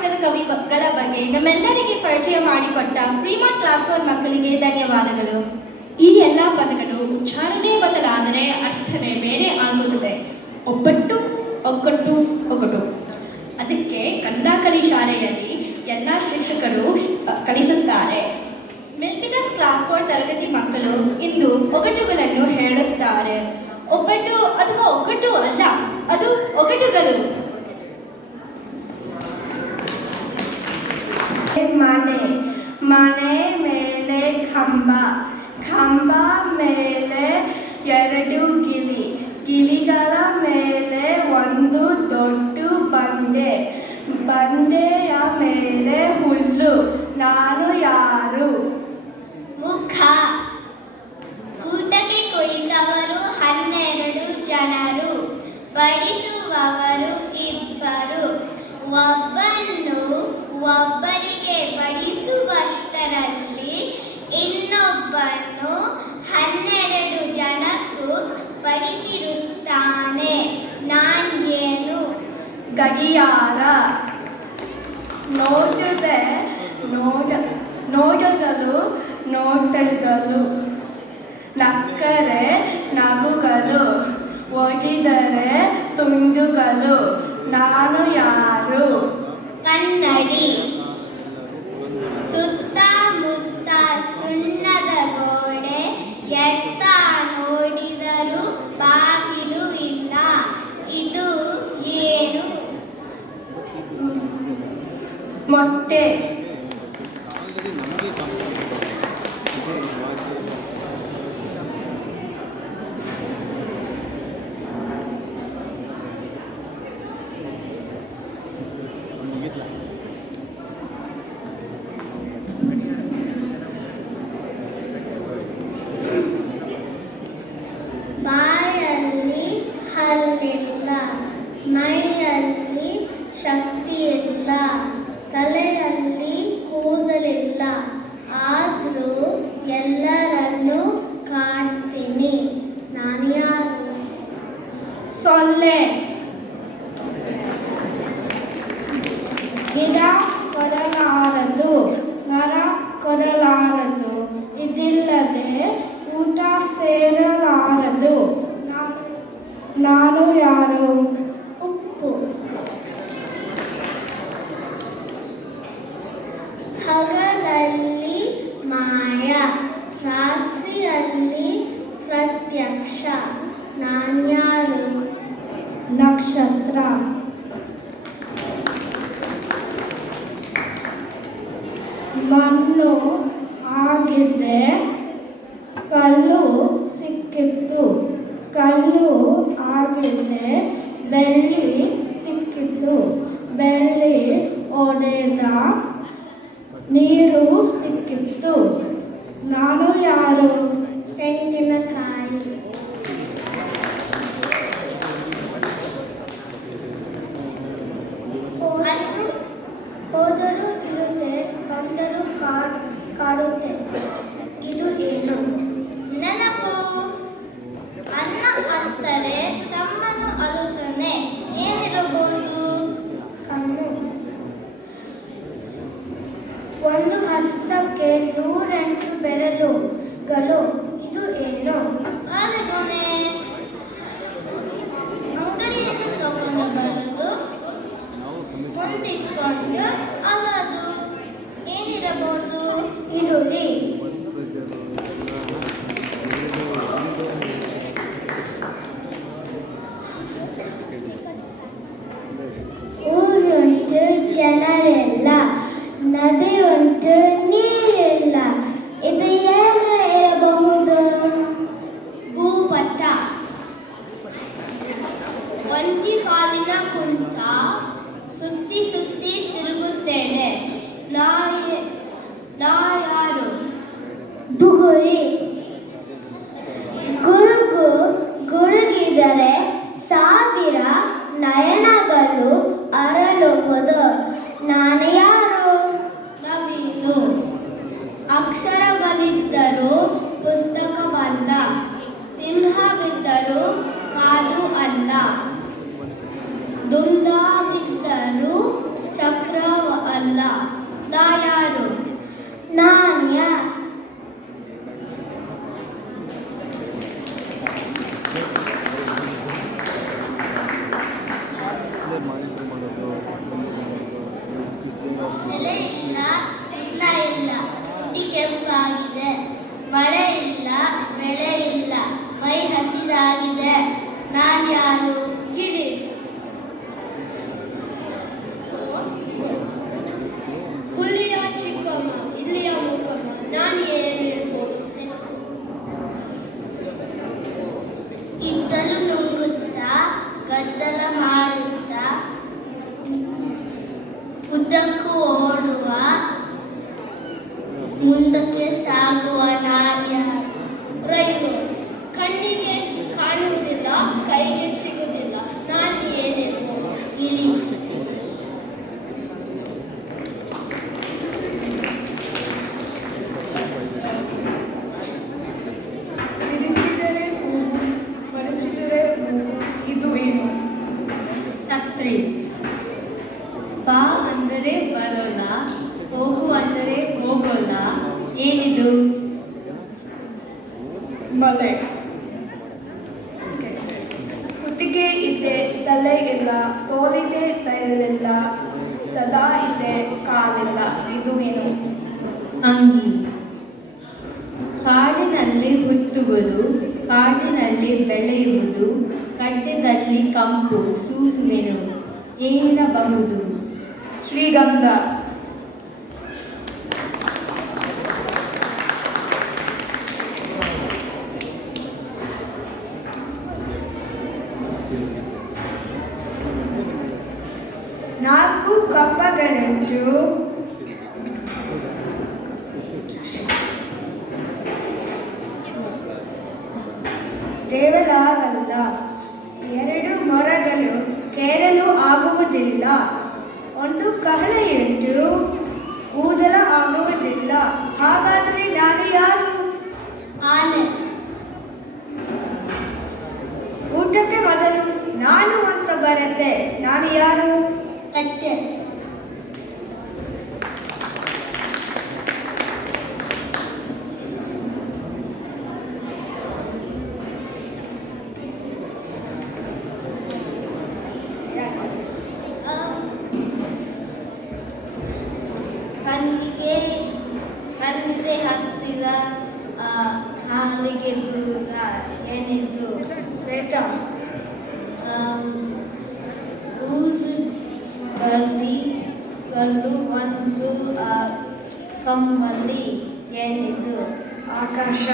ಕರ್ನಾಟಕದ ಕವಿಗಳ ಬಗ್ಗೆ ನಮ್ಮೆಲ್ಲರಿಗೆ ಪರಿಚಯ ಮಾಡಿಕೊಟ್ಟ ಫ್ರೀಮಾಂಟ್ ಕ್ಲಾಸ್ 4 ಮಕ್ಕಳಿಗೆ ಧನ್ಯವಾದಗಳು. ಈ ಎಲ್ಲ ಪದಗಳು ಉಚ್ಚಾರಣೆ ಬದಲಾದರೆ ಅರ್ಥವೇ ಬೇರೆ ಆಗುತ್ತದೆ. ಒಬ್ಬಟ್ಟು, ಒಗ್ಗಟ್ಟು, ಒಗಟು. ಅದಕ್ಕೆ ಕನ್ನಡ ಕಲಿ ಶಾಲೆಯಲ್ಲಿ ಎಲ್ಲ ಶಿಕ್ಷಕರು ಕಲಿಸುತ್ತಾರೆ. ಮಿಲ್ಪಿಟಸ್ ಕ್ಲಾಸ್ 4 ತರಗತಿ ಮಕ್ಕಳು ಇಂದು ಒಗಟುಗಳನ್ನು ಹೇಳುತ್ತಾರೆ. ಒಬ್ಬಟ್ಟು ಅಥವಾ ಒಗ್ಗಟ್ಟು ಅಲ್ಲ, ಅದು ಒಗಟುಗಳು. ಮನೆ, ಮನೆ ಮೇಲೆ ಕಂಬ, ಕಂಬ ಮೇಲೆ 2 ಗಿಳಿ, ಗಿಳಿಗಳ ಮೇಲೆ ಒಂದು ದೊಡ್ಡ ಬಂಡೆ, ಬಂಡೆಯ ಮೇಲೆ ಹುಲ್ಲು. ನಾನು ಯಾರು? ಮುಖ. ಊಟಕ್ಕೆ ಕುಳಿತವರು 12 ಜನರು, ಬಡಿಸುವವರು 2. ಒಬ್ಬರಿಗೆ ಬಡಿಸುವಷ್ಟರಲ್ಲಿ ಇನ್ನೊಬ್ಬನು 12 ಜನಕ್ಕೂ ಬಡಿಸಿರುತ್ತಾನೆ. ನಾನೇನು? ಗಡಿಯಾರ. ನೋಟಗಳು, ನೋಟಗಳು. ನಕ್ಕರೆ ನಗುಗಳು, ಒಡೆದರೆ ತುಂಡುಗಳು. ನಾನು ಯಾರು? ಕನ್ನಡಿ. ಸುತ್ತಮುತ್ತ ಸುಣ್ಣದ ಗೋಡೆ, ಎತ್ತ ನೋಡಿದರೂ ಬಾಗಿಲು ಇಲ್ಲ. ಇದು ಏನು? ಮೊಟ್ಟೆ. ಬಾಯಲ್ಲಿ ಹಲ್ಲಿಲ್ಲ, ಮೈಯಲ್ಲಿ ಶಕ್ತಿ ಇಲ್ಲ, ತಲೆಯಲ್ಲಿ ಕೂದಲಿಲ್ಲ, ಆದರೂ ಎಲ್ಲರನ್ನೂ ಕಾಡ್ತೀನಿ. ನಾನು ಯಾರು? ಸೊಳ್ಳೆ. ಗಿಡ ಕೊಡಲಾರದು, ಮರ ಕೊಡಲಾರದು, ಇದಿಲ್ಲದೆ ಊಟ ಸೇರಲಾರದು. ನಾನು ಯಾರು? ಉಪ್ಪು. ಹಗಲಲ್ಲಿ ಮಾಯ, ರಾತ್ರಿಯಲ್ಲಿ ಪ್ರತ್ಯಕ್ಷ. ನಾನ್ಯಾರು? ನಕ್ಷತ್ರ. ಮಣ್ಣು ಆಗಿದ್ದೆ ಕಲ್ಲು ಸಿಕ್ಕಿತ್ತು, ಕಲ್ಲು ಆಗಿದ್ದೆ ಬೆಳ್ಳಿ ಸಿಕ್ಕಿತ್ತು, ಬೆಳ್ಳಿ ಒಡೆದ ನೀರು ಸಿಕ್ಕಿತ್ತು. ನಾನು ಯಾರು? ತೆಂಗಿನಕಾಯಿ. ಹೋದರೂ ಇರುತ್ತೆ, ಬಂದರೂ ಕಾಡುತ್ತೆ. ಇದು ಏನು? ನೆನಪು. ಅನ್ನ ಅಂತಾರೆ, ತಮ್ಮನ್ನು ಅಳುತ್ತಾನೆ. ಏನಿರಬಹುದು? ಕಣ್ಣು. ಒಂದು ಹಸ್ತಕ್ಕೆ 108 ಬೆರಳುಗಳು. ಇದು ಏನು? ಆಲೂಗೊನೆ. ಅಂಗಡಿಯನ್ನು ತಗೊಂಡು ಬರೋದು, ಮುಂದಿಟ್ಕೊಂಡು ಅಲ್ಲದು. ಏನಿರಬಹುದು? ಈರುಳ್ಳಿ. ಊರುಂಟು ಜನರಿಲ್ಲ, ನದಿ ಉಂಟು ನೀರಿಲ್ಲ. ಇದು ಏನು ಇರಬಹುದು? ಭೂಪಟ. ಒಂಟಿ ಕಾಲಿನ ಕುಂಟ, ಸುತ್ತಿ ಸುತ್ತಿ ತಿರುಗುತ್ತೇನೆ. ನಾ ಯಾರು? ಬುಗುರಿ. ಗುರುಗಿದರೆ 1000 ನಯನಗಳು ಅರಳುವುದು. ನಾನು ಯಾರು? ನವೀನು. ಅಕ್ಷರಗಳಿದ್ದರೂ ಪುಸ್ತಕವಲ್ಲ, ಸಿಂಹವಿದ್ದರೂ ಕಾಡು ಅಲ್ಲ, ದುಂಡಾಗಿದ್ದರೂ ಚಕ್ರವಲ್ಲ. ಅಲ್ಲ. ನಾ ಯಾರು? ನಾಣ್ಯ. ನೆಲೆ ಇಲ್ಲ, ಕೃಷ್ಣ ಇಲ್ಲ, ಹುಟ್ಟಿ ಕೆಂಪಾಗಿದೆ. ಮಳೆ ಇಲ್ಲ, ಬೆಳೆ ಇಲ್ಲ, ಮೈ ಹಸಿರಾಗಿದೆ. ನಾನ್ಯಾರು? ಗಿಳಿ. ಹುಲಿಯ ಚಿಕ್ಕಮ್ಮ, ಇಲ್ಲಿಯ ಮುಖಮ್ಮ, ನಾನು ಏನಿರ್ಬೋದು? ಇದ್ದಲು ನುಂಗುತ್ತಾ, ಗದ್ದಲ ಮಾಡುತ್ತಾ, ಉದ್ದಕ್ಕೂ ಓಡುವ, ಮುಂದಕ್ಕೆ ಸಾಗುವ ನಾಣ್ಯ. ರೈಲು ಕಣ್ಣಿಗೆ ಕಾಣುವುದಿಲ್ಲ, ಕೈಗೆ ಸಿಗುವುದಿಲ್ಲ, ನಾನು ಏನಿರ್ಬೋದು? ಗಿಳಿ. ತಿರುಗಿದರೆ ಹೂವು, ಮಡಚಿದರೆ ಹೂವು, ಇದು ಏನು? ಛತ್ರಿ. ಬಾ ಅಂದರೆ ಬರೋಲ್ಲ, ಹೋಗು ಅಂದರೆ ಹೋಗೋಲ್ಲ, ಏನಿದು? ಮಲೆ. ಕುತ್ತಿಗೆ ಇದೆ, ತಲೆ ಇಲ್ಲ, ತೋರಿದೆ, ಬೆರಳಿಲ್ಲ, ತದಾ ಇದೆ, ಕಾಲಿಲ್ಲ, ಇದು ಏನು? ಅಂಗಿ. ಕಾಡಿನಲ್ಲಿ ಹುಟ್ಟುವುದು, ಕಾಡಿನಲ್ಲಿ ಬೆಳೆಯುವುದು, ಗಡ್ಡೆದಲ್ಲಿ ಕಂಪು ಸೂಸುವೆನು, ಏನಿರಬಹುದು? ಶ್ರೀಗಂಧ. ನಾಲ್ಕು ಕಂಬಗಳುಂಟು, ದೇವಲಾವಲ್ಲ. ಎರಡು ಮೊರಗಳು ಕೇರಲು ಆಗುವುದಿಲ್ಲ. ಒಂದು ಕಹಳೆಯುಂಟು, ಊದಲ ಆಗುವುದಿಲ್ಲ. ಹಾಗಾದರೆ ನಾನು ಯಾರು? ಆನೆ. ಊಟಕ್ಕೆ ಮೊದಲು ನಾನು ಅಂತ ಬರುತ್ತೆ, ನಾನು ಯಾರು? ಕಟ್ಟೆ. ಕಣ್ಣಿಗೆ ಹತ್ತಿರ, ಕಾಲಿಗೆ ದೂರ, ಏನಿದು? ಶ್ವೇತ. ಕಲ್ಲು ಒಂದು ಕಂಬಲ್ಲಿ, ಏನಿದು? ಆಕಾಶ.